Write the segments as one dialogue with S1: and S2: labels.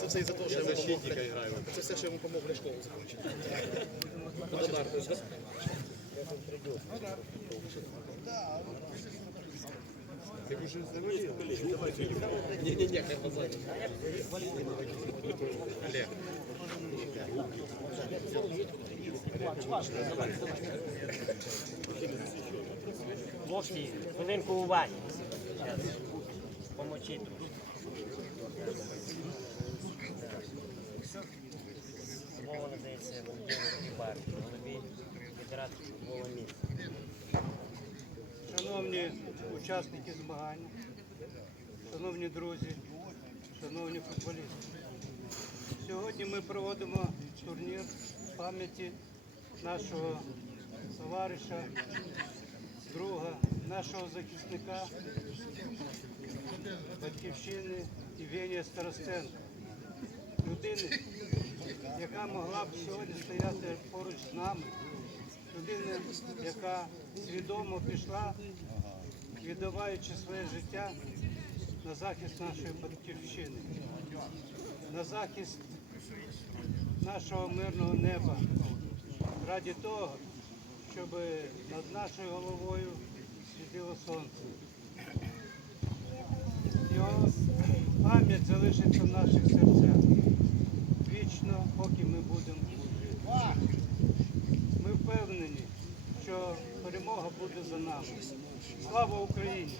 S1: Це все із-за того, що я защитника граю. Це все, що йому помогли школу закінчити. Благодарний. Ти вже завалив? Ні-ні-ні, хай. Олег.
S2: Хлопці, хвилинку уваги. Помочіть. Слово надається Володимиру Кібар, голові Федерації футболу міста.
S3: Шановні учасники змагань, шановні друзі, шановні футболісти. Сьогодні ми проводимо турнір пам'яті нашого товариша, друга, нашого захисника батьківщини Євгенія Старостенка. Людини, яка могла б сьогодні стояти поруч з нами, людина, яка свідомо пішла, віддаваючи своє життя на захист нашої батьківщини, на захист нашого мирного неба, раді того, щоб над нашою головою світило сонце. Його пам'ять залишиться в наших серцях вічно, поки ми будемо жити. Ми впевнені, що перемога буде за нами. Слава Україні!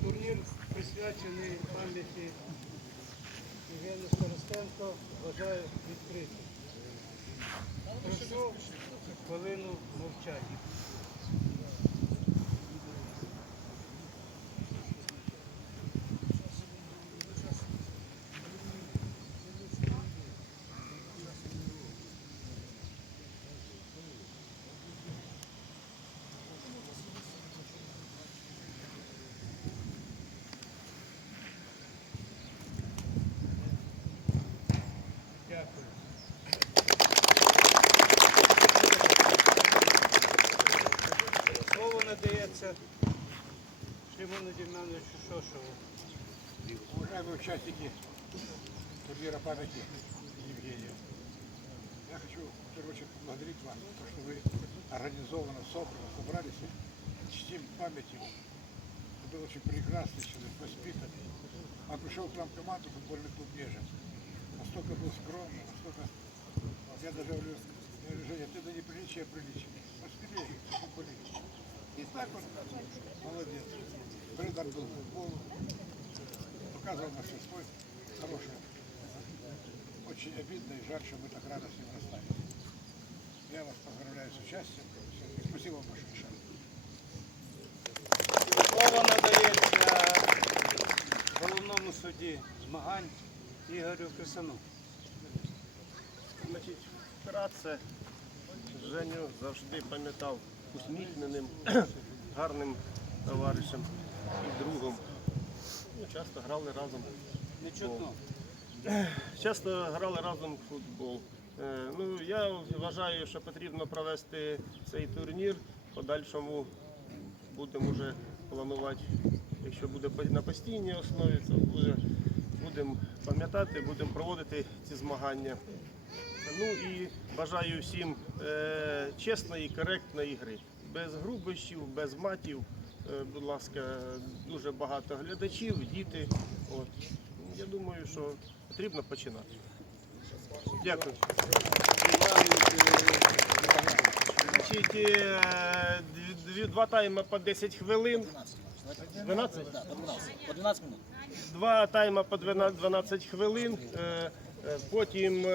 S3: Турнір присвячений пам'яті Євгена Старостенко, вважаю відкритим. Хвилину мовчання. Шимону Дім'яновичу Шошову.
S4: Уважаемые участники турнира памяти Евгения, я хочу в первую очередь поблагодарить вас то, что вы организованно, собраны, собрались чтим память его. Это был очень прекрасный человек, воспитанный. Он пришел к нам в команду футбольный клуб Нежин. Настолько был скромный, настолько... Я даже говорю, я говорю, Женя, ты до неприличия приличие. Посмелее, футболист. И так он молодец. Предан был футболу показывал мастерство хорошее. Очень обидно и жаль, что мы так рано с ним расстались. Я вас поздравляю с участием. Всё, Спасибо вам большое.
S3: Слово надається головному судді змагань Ігорю Кисану.
S5: Значить, вкратце Женю завжди пам'ятав усміхненим, гарним товаришем і другом. Ну, часто грали разом.
S3: Чутно.
S5: Часто грали разом в футбол. Е, Ну, я вважаю, що потрібно провести цей турнір. В подальшому будемо вже планувати, якщо буде на постійній основі, то буде, будемо пам'ятати, будемо проводити ці змагання. Ну і бажаю всім е, чесної, коректної гри. Без грубощів, без матів. Е, будь ласка, дуже багато глядачів, діти. От. Я думаю, що потрібно починати. Дякую. Значить, е, два тайми по 10 хвилин. 12?
S6: По 12 минут.
S5: Два тайма по 12 12 хвилин. Потім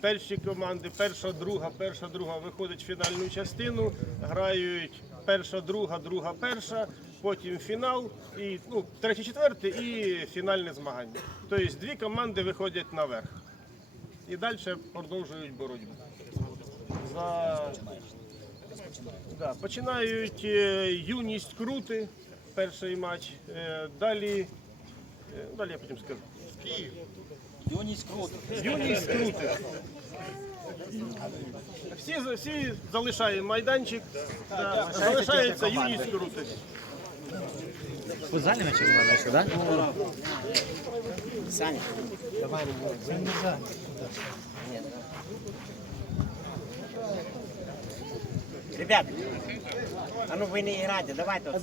S5: перші команди, перша, друга, перша, друга виходять в фінальну частину, грають перша, друга, друга, перша, потім фінал, і ну, третє, четверте і фінальне змагання. Тобто дві команди виходять наверх. І далі продовжують боротьбу. За... Да, починають е, юність крути, перший матч. Е, далі, е, далі я потім скажу.
S1: Юність круто.
S5: Юність крути. Всі, всі залишаємо майданчик, да, залишається юність крути.
S2: Саня, давай. Нет. Ребят, а ну вы не играйте, давайте.